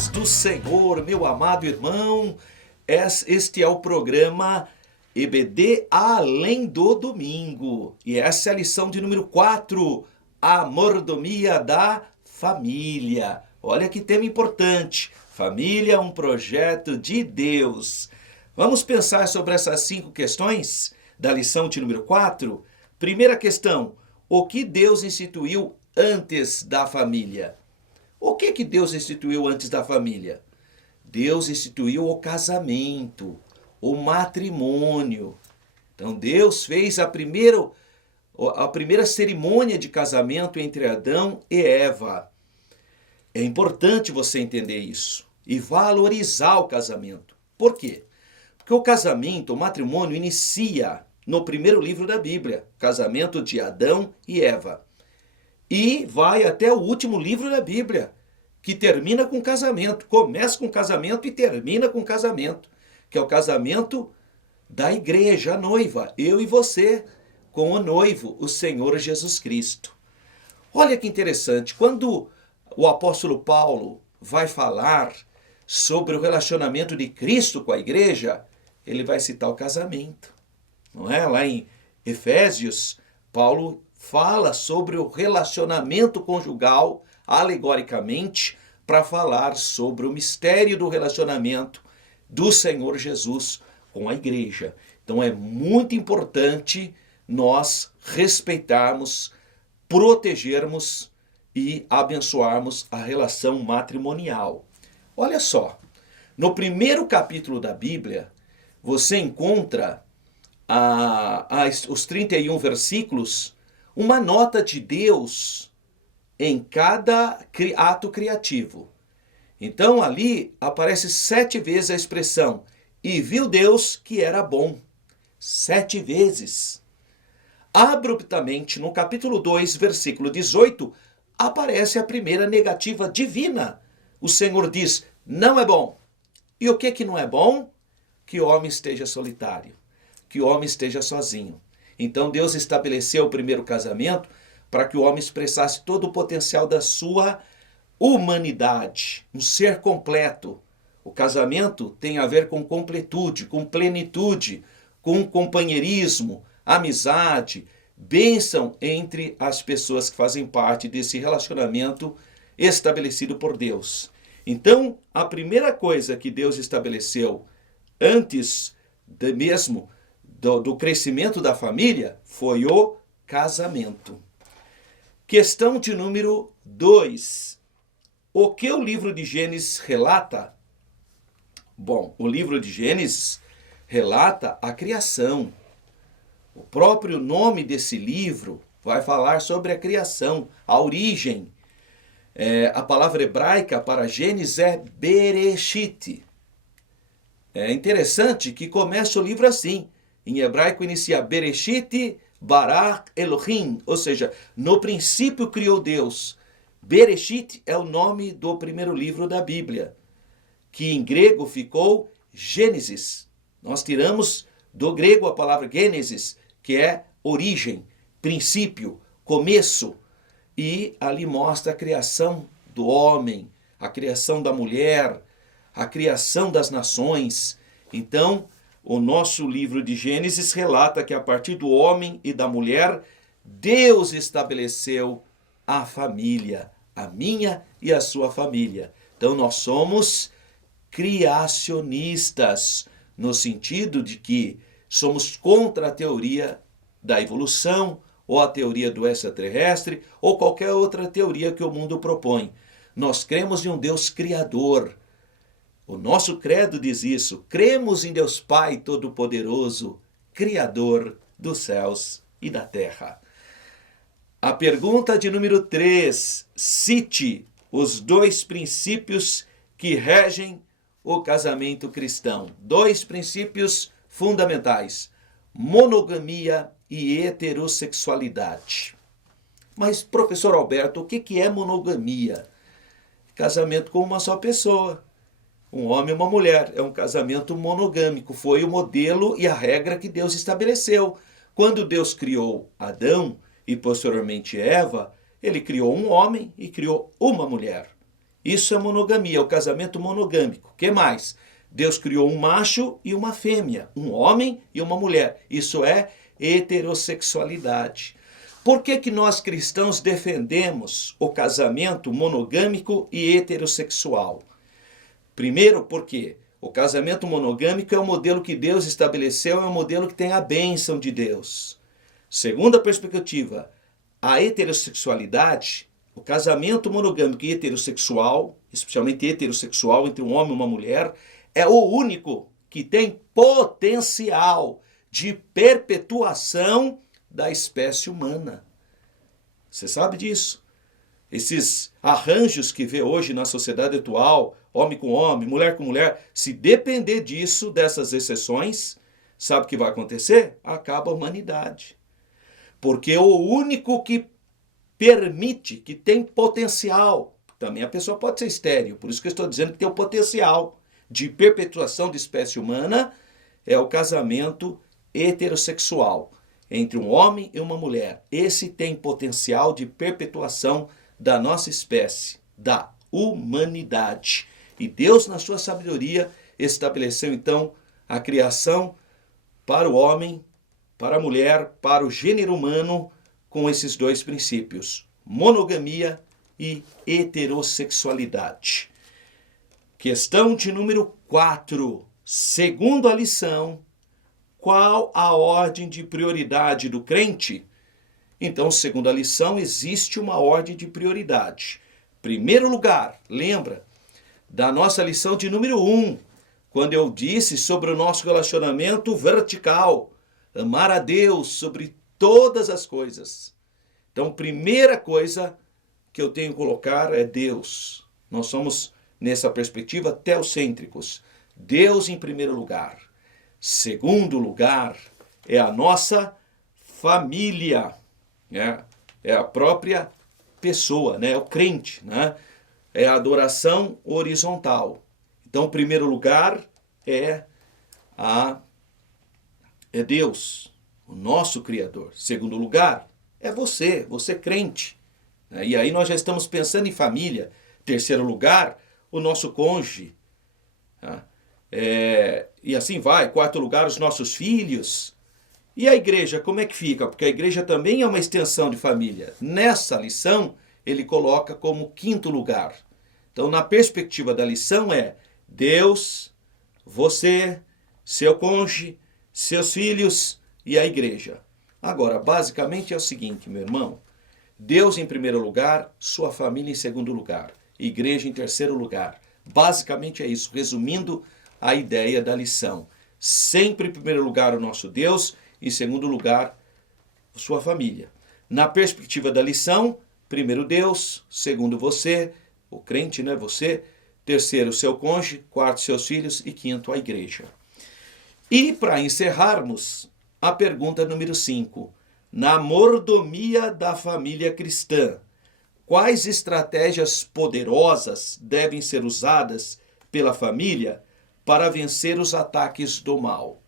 paz do Senhor, meu amado irmão. Este é o programa EBD Além do Domingo. E essa é a lição de número 4, a mordomia da família. Olha que tema importante. Família é um projeto de Deus. Vamos pensar sobre essas 5 questões da lição de número 4? Primeira questão: o que Deus instituiu antes da família? O que Deus instituiu antes da família? Deus instituiu o casamento, o matrimônio. Então Deus fez a primeira cerimônia de casamento entre Adão e Eva. É importante você entender isso e valorizar o casamento. Por quê? Porque o casamento, o matrimônio, inicia no primeiro livro da Bíblia, casamento de Adão e Eva. E vai até o último livro da Bíblia, que termina com casamento. Começa com casamento e termina com casamento, que é o casamento da igreja, a noiva, eu e você, com o noivo, o Senhor Jesus Cristo. Olha que interessante, quando o apóstolo Paulo vai falar sobre o relacionamento de Cristo com a igreja, ele vai citar o casamento. Não é? Lá em Efésios, Paulo fala sobre o relacionamento conjugal, alegoricamente, para falar sobre o mistério do relacionamento do Senhor Jesus com a igreja. Então é muito importante nós respeitarmos, protegermos e abençoarmos a relação matrimonial. Olha só, no primeiro capítulo da Bíblia, você encontra os 31 versículos, uma nota de Deus em cada ato criativo. Então ali aparece 7 vezes a expressão, e viu Deus que era bom. 7 vezes. Abruptamente, no capítulo 2, versículo 18, aparece a primeira negativa divina. O Senhor diz, não é bom. E o que não é bom? Que o homem esteja solitário, que o homem esteja sozinho. Então Deus estabeleceu o primeiro casamento para que o homem expressasse todo o potencial da sua humanidade, um ser completo. O casamento tem a ver com completude, com plenitude, com companheirismo, amizade, bênção entre as pessoas que fazem parte desse relacionamento estabelecido por Deus. Então, a primeira coisa que Deus estabeleceu antes do crescimento da família foi o casamento. Questão de número 2. O que o livro de Gênesis relata? Bom, o livro de Gênesis relata a criação. O próprio nome desse livro vai falar sobre a criação, a origem. A palavra hebraica para Gênesis é Bereshit. É interessante que começa o livro assim. Em hebraico inicia Bereshit bara Elohim, ou seja, no princípio criou Deus. Bereshit é o nome do primeiro livro da Bíblia, que em grego ficou Gênesis. Nós tiramos do grego a palavra Gênesis, que é origem, princípio, começo. E ali mostra a criação do homem, a criação da mulher, a criação das nações. Então, o nosso livro de Gênesis relata que a partir do homem e da mulher, Deus estabeleceu a família, a minha e a sua família. Então nós somos criacionistas, no sentido de que somos contra a teoria da evolução, ou a teoria do extraterrestre, ou qualquer outra teoria que o mundo propõe. Nós cremos em um Deus criador. O nosso credo diz isso, cremos em Deus Pai Todo-Poderoso, Criador dos céus e da terra. A pergunta de número 3, cite os 2 princípios que regem o casamento cristão. 2 princípios fundamentais, monogamia e heterossexualidade. Mas, professor Alberto, o que é monogamia? Casamento com uma só pessoa. Um homem e uma mulher, é um casamento monogâmico, foi o modelo e a regra que Deus estabeleceu. Quando Deus criou Adão e posteriormente Eva, ele criou um homem e criou uma mulher. Isso é monogamia, é o casamento monogâmico. O que mais? Deus criou um macho e uma fêmea, um homem e uma mulher. Isso é heterossexualidade. Por que que nós cristãos defendemos o casamento monogâmico e heterossexual? Primeiro, porque o casamento monogâmico é o modelo que Deus estabeleceu, é o modelo que tem a bênção de Deus. Segunda perspectiva, a heterossexualidade, o casamento monogâmico e heterossexual, especialmente heterossexual entre um homem e uma mulher, é o único que tem potencial de perpetuação da espécie humana. Você sabe disso? Esses arranjos que vê hoje na sociedade atual, homem com homem, mulher com mulher, se depender disso, dessas exceções, sabe o que vai acontecer? Acaba a humanidade. Porque o único que permite, que tem potencial, também a pessoa pode ser estéril, por isso que eu estou dizendo que tem o potencial de perpetuação de espécie humana, é o casamento heterossexual entre um homem e uma mulher. Esse tem potencial de perpetuação da nossa espécie, da humanidade. E Deus, na sua sabedoria, estabeleceu então a criação para o homem, para a mulher, para o gênero humano, com esses dois princípios, monogamia e heterossexualidade. Questão de número 4. Segundo a lição, qual a ordem de prioridade do crente? Então, segundo a lição, existe uma ordem de prioridade. Primeiro lugar, lembra da nossa lição de número 1, quando eu disse sobre o nosso relacionamento vertical, amar a Deus sobre todas as coisas. Então, primeira coisa que eu tenho que colocar é Deus. Nós somos, nessa perspectiva, teocêntricos. Deus em primeiro lugar. Segundo lugar, é a nossa família. É a própria pessoa, né? É o crente, né? É a adoração horizontal. Então, em primeiro lugar, é Deus, o nosso Criador. Segundo lugar, é você crente. E aí nós já estamos pensando em família. Terceiro lugar, o nosso cônjuge. E assim vai. Quarto lugar, os nossos filhos. E a igreja, como é que fica? Porque a igreja também é uma extensão de família. Nessa lição, ele coloca como quinto lugar. Então, na perspectiva da lição é Deus, você, seu cônjuge, seus filhos e a igreja. Agora, basicamente é o seguinte, meu irmão. Deus em primeiro lugar, sua família em segundo lugar. Igreja em terceiro lugar. Basicamente é isso, resumindo a ideia da lição. Sempre em primeiro lugar o nosso Deus, em segundo lugar sua família. Na perspectiva da lição, primeiro Deus, segundo você, o crente, né, você, terceiro seu cônjuge, quarto seus filhos e quinto a igreja. E para encerrarmos, a pergunta número 5. Na mordomia da família cristã, quais estratégias poderosas devem ser usadas pela família para vencer os ataques do mal?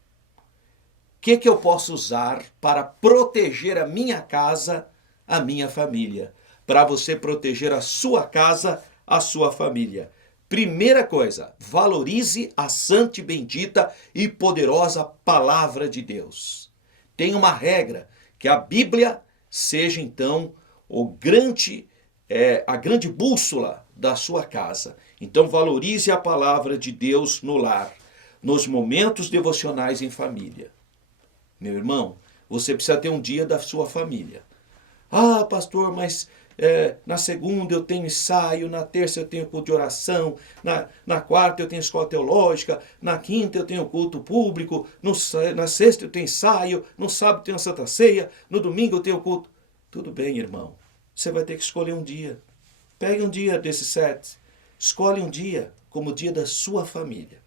O que eu posso usar para proteger a minha casa, a minha família? Para você proteger a sua casa, a sua família. Primeira coisa, valorize a santa e bendita e poderosa palavra de Deus. Tem uma regra, que a Bíblia seja então a grande bússola da sua casa. Então valorize a palavra de Deus no lar, nos momentos devocionais em família. Meu irmão, você precisa ter um dia da sua família. Ah, pastor, mas na segunda eu tenho ensaio, na terça eu tenho culto de oração, na quarta eu tenho escola teológica, na quinta eu tenho culto público, na sexta eu tenho ensaio, no sábado eu tenho Santa Ceia, no domingo eu tenho culto. Tudo bem, irmão. Você vai ter que escolher um dia. Pegue um dia desses 7. Escolhe um dia como o dia da sua família.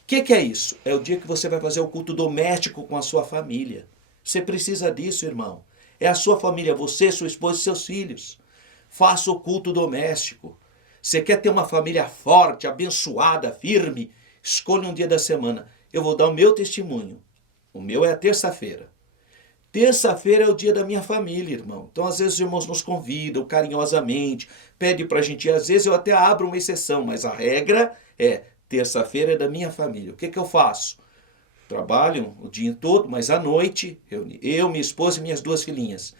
O que é isso? É o dia que você vai fazer o culto doméstico com a sua família. Você precisa disso, irmão. É a sua família, você, sua esposa e seus filhos. Faça o culto doméstico. Você quer ter uma família forte, abençoada, firme? Escolha um dia da semana. Eu vou dar o meu testemunho. O meu é a terça-feira. Terça-feira é o dia da minha família, irmão. Então, às vezes, os irmãos nos convidam carinhosamente, pedem pra gente ir. Às vezes, eu até abro uma exceção, mas a regra é terça-feira é da minha família. O que que eu faço? Trabalho o dia todo, mas à noite, eu, minha esposa e minhas 2 filhinhas,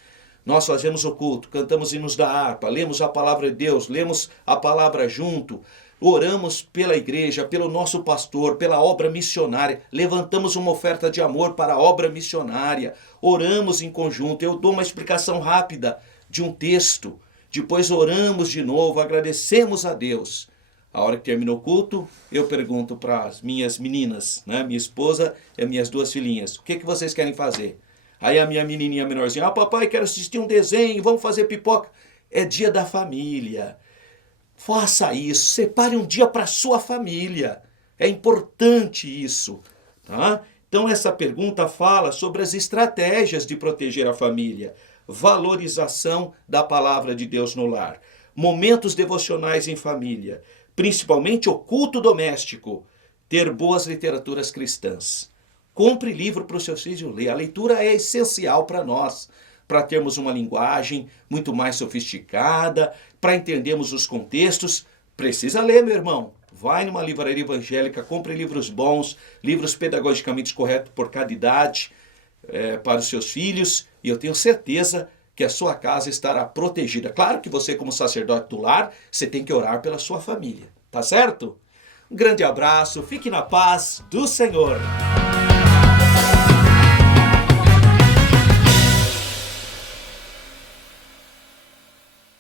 nós fazemos o culto, cantamos hinos da harpa, lemos a palavra de Deus, lemos a palavra junto, oramos pela igreja, pelo nosso pastor, pela obra missionária, levantamos uma oferta de amor para a obra missionária, oramos em conjunto. Eu dou uma explicação rápida de um texto, depois oramos de novo, agradecemos a Deus. A hora que terminou o culto, eu pergunto para as minhas meninas, né, minha esposa e minhas 2 filhinhas, o que que vocês querem fazer? Aí a minha menininha menorzinha, papai, quero assistir um desenho, vamos fazer pipoca. É dia da família. Faça isso, separe um dia para a sua família. É importante isso, tá? Então essa pergunta fala sobre as estratégias de proteger a família, valorização da palavra de Deus no lar, momentos devocionais em família, principalmente o culto doméstico, ter boas literaturas cristãs. Compre livro para os seus filhos ler. A leitura é essencial para nós, para termos uma linguagem muito mais sofisticada, para entendermos os contextos. Precisa ler, meu irmão. Vai numa livraria evangélica, compre livros bons, livros pedagogicamente corretos por cada idade, para os seus filhos, e eu tenho certeza que a sua casa estará protegida. Claro que você, como sacerdote do lar, você tem que orar pela sua família, tá certo? Um grande abraço, fique na paz do Senhor.